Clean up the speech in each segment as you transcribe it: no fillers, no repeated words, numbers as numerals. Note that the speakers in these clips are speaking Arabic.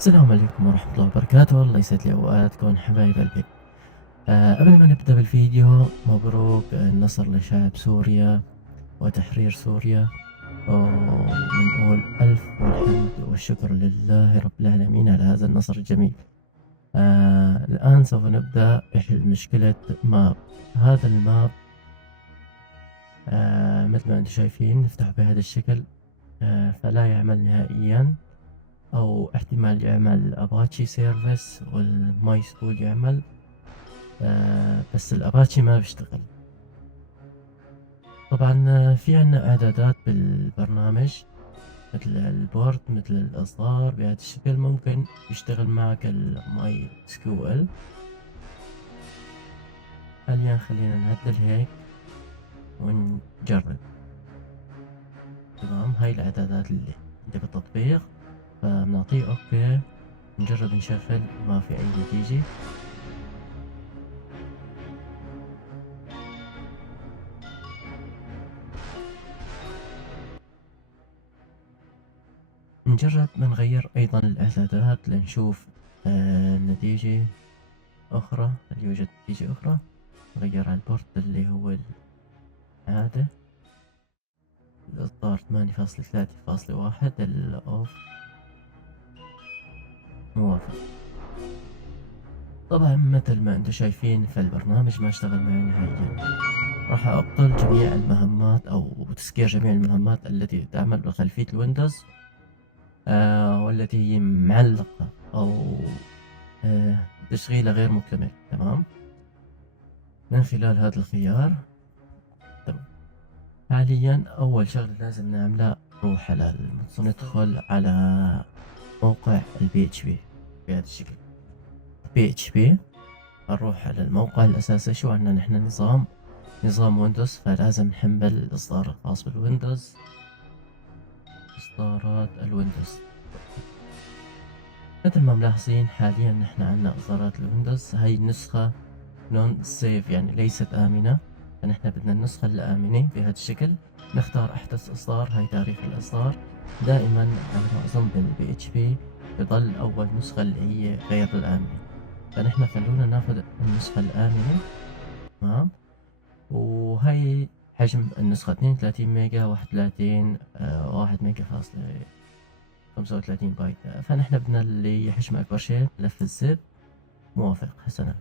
السلام عليكم ورحمة الله وبركاته، الله يسعد لي أوقاتكم حبايب قلبي. قبل ما نبدأ بالفيديو، مبروك النصر لشعب سوريا وتحرير سوريا، وبنقول ألف والحمد والشكر لله رب العالمين على هذا النصر الجميل. الآن سوف نبدأ بحل مشكلة ماب. هذا الماب مثل ما أنتم شايفين نفتحه بهذا الشكل، فلا يعمل نهائيا، أو احتمال يعمل أباتشي سيرفيس والماي سكول يعمل، بس الأباتشي ما بيشتغل. طبعا في عنا إعدادات بالبرنامج مثل البورد، مثل الإصدار بهذا الشكل، ممكن يشتغل معك الماي سكول. حاليا خلينا نعدل هيك ونجرب. تمام، هاي الإعدادات اللي عندي بالتطبيق، فبنعطيه أوكي، نجرب نشغل، ما في أي نتيجة. نجرب بنغير أيضا الإعدادات لنشوف نتيجة أخرى، هل يوجد نتيجة أخرى. نغير على البورت اللي هو العادة، الإصدار 8.3.1 الأوف، موافق. طبعا مثل ما انتم شايفين فالبرنامج ما اشتغل معي نهائيا. راح أبطل جميع المهمات أو تسكير جميع المهمات التي تعمل بخلفية الويندوز، والتي هي معلقة أو تشغيلها غير مكتمل. تمام، من خلال هذا الخيار. تمام، حاليا أول شغلة لازم نعملها نروح على ندخل على موقع البي اتش بي بهذا الشكل. بي اتش بي نروح على الموقع الأساسي. شو عندنا نحن؟ نظام ويندوز، فلازم نحمل الإصدار الخاص بالويندوز، إصدارات الويندوز. مثل ما ملاحظين حاليا نحن عندنا إصدارات الويندوز، هاي النسخة نون سيف يعني ليست آمنة، فنحن بدنا النسخة الآمنة بهذا الشكل. نختار أحدث إصدار، هاي تاريخ الإصدار. دائما على ما أظن بالبي اتش بي بضل أول نسخة اللي هي غير الآمنة، فنحن خلونا ناخذ النسخة الآمنة. تمام، وهي حجم النسخة 32 ميجا، 31 1 ميجا فاصلة 35 بايت، فنحن بدنا اللي حجم أكبر شيء ملف الزب. موافق، حسنا.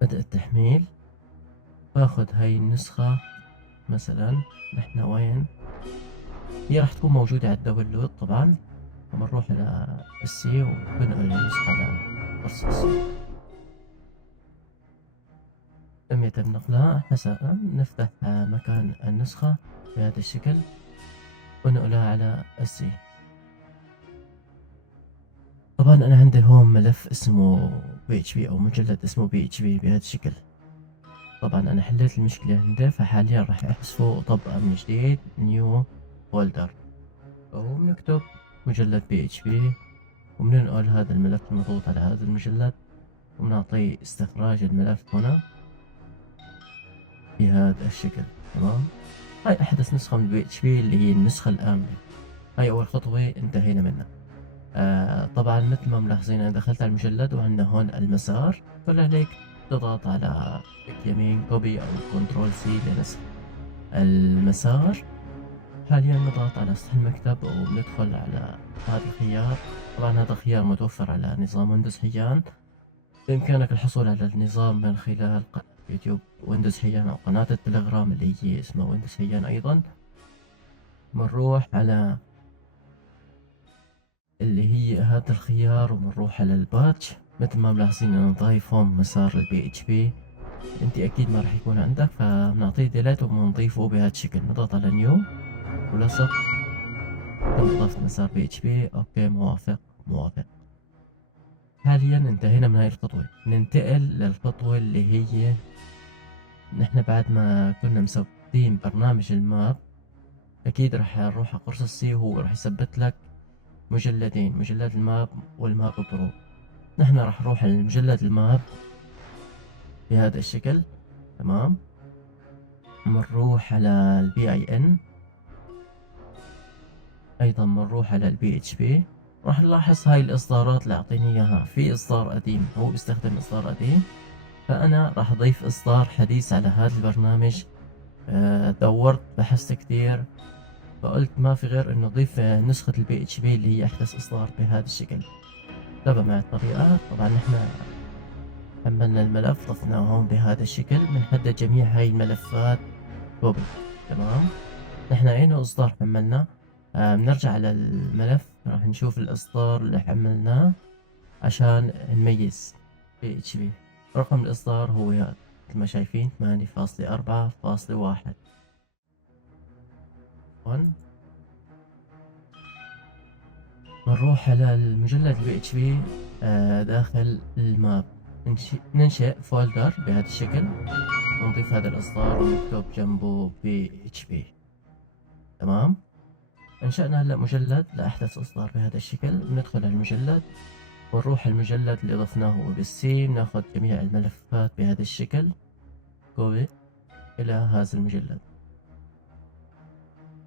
بدأ التحميل. باخذ هاي النسخة مثلا، نحن وين هي راح تكون موجودة على الداونلود طبعا. بنروح على السي وبنقل النسخة على قرص السي. لم يتم نقلها، حسنا نفتح مكان النسخة بهذا الشكل ونقلها على السي. طبعا أنا عندي هون ملف اسمه PHP أو مجلد اسمه PHP بهذا الشكل. طبعا أنا حليت المشكلة عندي، فحاليا راح أحذفه وأطبقه من جديد، نيو فولدر، وبنكتب مجلد PHP، وبننقل هذا الملف المضغوط على هذا المجلد، وبنعطيه استخراج الملف هنا بهذا الشكل. تمام، هاي أحدث نسخة من PHP اللي هي النسخة الآمنة. هاي أول خطوة انتهينا منها. طبعا مثل ما ملاحظين أنا دخلت على المجلد وعندنا هون المسار، فلذلك تضغط على كليك يمين كوبي أو كنترول سي لنسخ المسار. حاليا نضغط على سطح المكتب وبندخل على هذا الخيار. طبعا هذا الخيار متوفر على نظام ويندوز حيان. بإمكانك الحصول على النظام من خلال قناة يوتيوب ويندوز حيان أو قناة التليجرام اللي هي اسمها ويندوز حيان أيضا. بنروح على اللي هي هذا الخيار وبنروح على الباتش. مثل ما ملاحظين انا ضايف هون مسار البي اتش بي، انت اكيد ما راح يكون عندك، فبنعطيه ديليت وبنضيفه بهذا الشكل. نضغط على نيو ولصق، تم اضافة مسار بي اتش بي. اوكي، موافق موافق. حاليا انتهينا من هاي الخطوة. ننتقل للخطوة اللي هي نحن بعد ما كنا مثبتين برنامج الماب، اكيد راح نروح على قرص السي وهو راح يثبت لك مجلدين، مجلد الماب والماب برو. نحن راح نروح على مجلد الماب بهذا الشكل. تمام، بنروح على البي اي ان، ايضا بنروح على البي اتش بي. راح نلاحظ هاي الإصدارات اللي أعطيني إياها، في إصدار قديم هو بيستخدم إصدار قديم، فأنا راح أضيف إصدار حديث على هذا البرنامج. دورت بحثت كتير، فقلت ما في غير إنه أضيف نسخة البي اتش بي اللي هي أحدث إصدار بهذا الشكل. تابع معي الطريقة. طبعا نحن حملنا الملف، ضفناه هون بهذا الشكل، بنحدد جميع هاي الملفات كوبي. تمام. نحن أين إصدار حملنا؟ بنرجع على الملف، راح نشوف الإصدار اللي حملناه عشان نميز PHP. رقم الإصدار هو مثل ما شايفين 8.4.1. بنروح على المجلد PHP داخل الماب، ننشئ فولدر بهذا الشكل، ونضيف هذا الإصدار ونكتب جنبه PHP. تمام. انشأنا هلا مجلد لأحدث إصدار بهذا الشكل، بندخل على المجلد ونروح المجلد اللي ضفناه بالسي، بناخذ جميع الملفات بهذا الشكل كوبي إلى هذا المجلد.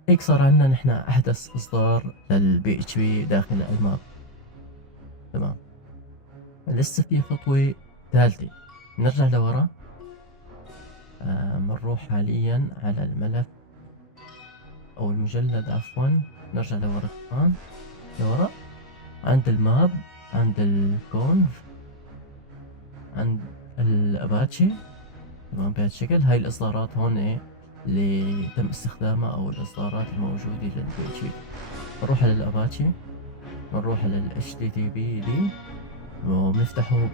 هيك صار عندنا نحن أحدث إصدار للبي اتش بي داخل الماب. تمام. لسه في خطوة ثالثة، نرجع لورا. بنروح حاليا على الملف أو المجلد، عفوا نرجع لورا كمان، لورا عند الماب، عند الكونف، عند الأباتشي. تمام. بهذا الشكل هاي الإصدارات هون إيه اللي تم استخدامها أو الإصدارات الموجودة للبي اتش بي. بنروح على الأباتشي، بنروح على ال HTTP دي وبنفتحه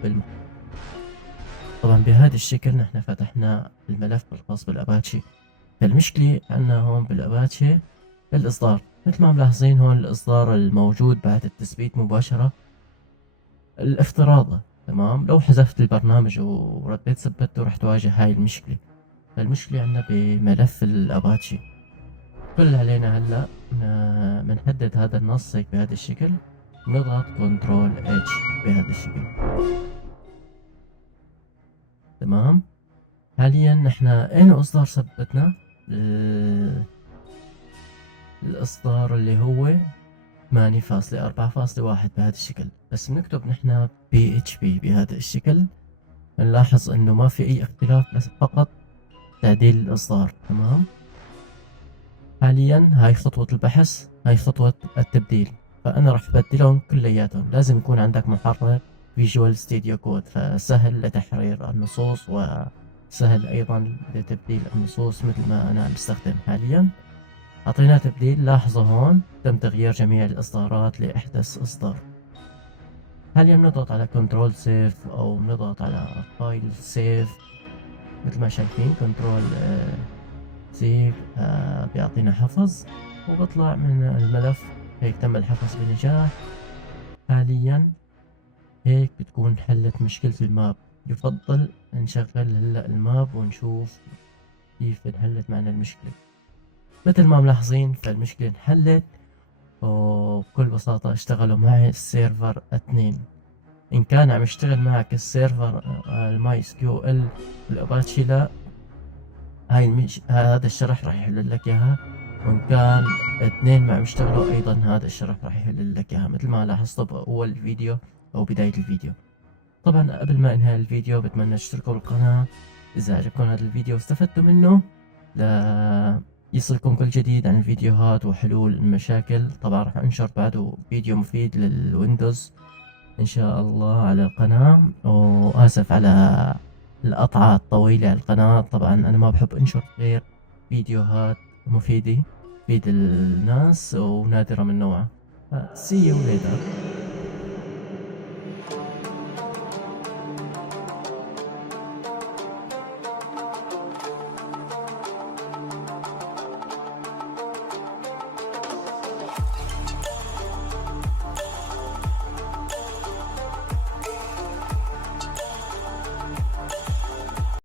طبعا بهذا الشكل نحن فتحنا الملف الخاص بالأباتشي. فالمشكلة عنا هون بالأباتشي الإصدار، مثل ما ملاحظين هون الإصدار الموجود بعد التثبيت مباشرة الافتراضي. تمام. لو حذفت البرنامج ورديت ثبته رح تواجه هاي المشكلة. فالمشكلة عنا بملف الأباتشي. كل اللي علينا هلا بنحدد هذا النص هيك بهذا الشكل، نضغط كنترول اتش بهذا الشكل. تمام. حاليا نحن اين اصدار ثبتنا؟ الاصدار اللي هو 8.4.1 بهذا الشكل، بس بنكتب نحن PHP بهذا الشكل، بنلاحظ انه ما في اي اختلاف، بس فقط تعديل الاصدار. تمام. حاليا هاي خطوة البحث، هاي خطوة التبديل، فانا راح ابدلهم كلياتهم. لازم يكون عندك محرك فيجوال ستوديو كود، فسهل لتحرير النصوص وسهل ايضا لتبديل النصوص مثل ما انا عم بستخدم حاليا. اعطيناه تبديل، لاحظوا هون تم تغيير جميع الاصدارات لاحدث اصدار. حاليا بنضغط على كنترول سيف او بنضغط على فايل سيف، مثل ما شايفين كنترول سيف بيعطينا حفظ وبطلع من الملف. هيك تم الحفظ بنجاح. حاليا هيك بتكون حلت مشكلة الماب. يفضل نشغل هلا الماب ونشوف كيف انحلت معنا المشكلة. مثل ما ملاحظين فالمشكلة انحلت، وبكل بساطة اشتغلوا معي السيرفر 2. إن كان عم يشتغل معك السيرفر الماي اس كيو ال والاباتشي لا، هذا الشرح راح يحل لك اياها. وإن كان اثنين ما عم يشتغلوا أيضا هذا الشرح راح يحل لك اياها، مثل ما لاحظتوا بأول الفيديو أو بداية الفيديو. طبعا قبل ما انهي الفيديو بتمنى تشتركوا بالقناة إذا عجبكم هذا الفيديو واستفدتوا منه، يصلكم كل جديد عن الفيديوهات وحلول المشاكل. طبعا راح انشر بعده فيديو مفيد للويندوز ان شاء الله على القناة، واسف على القطعة الطويلة على القناة. طبعا انا ما بحب انشر غير فيديوهات مفيدة تفيد الناس ونادرة من نوعها. See you later.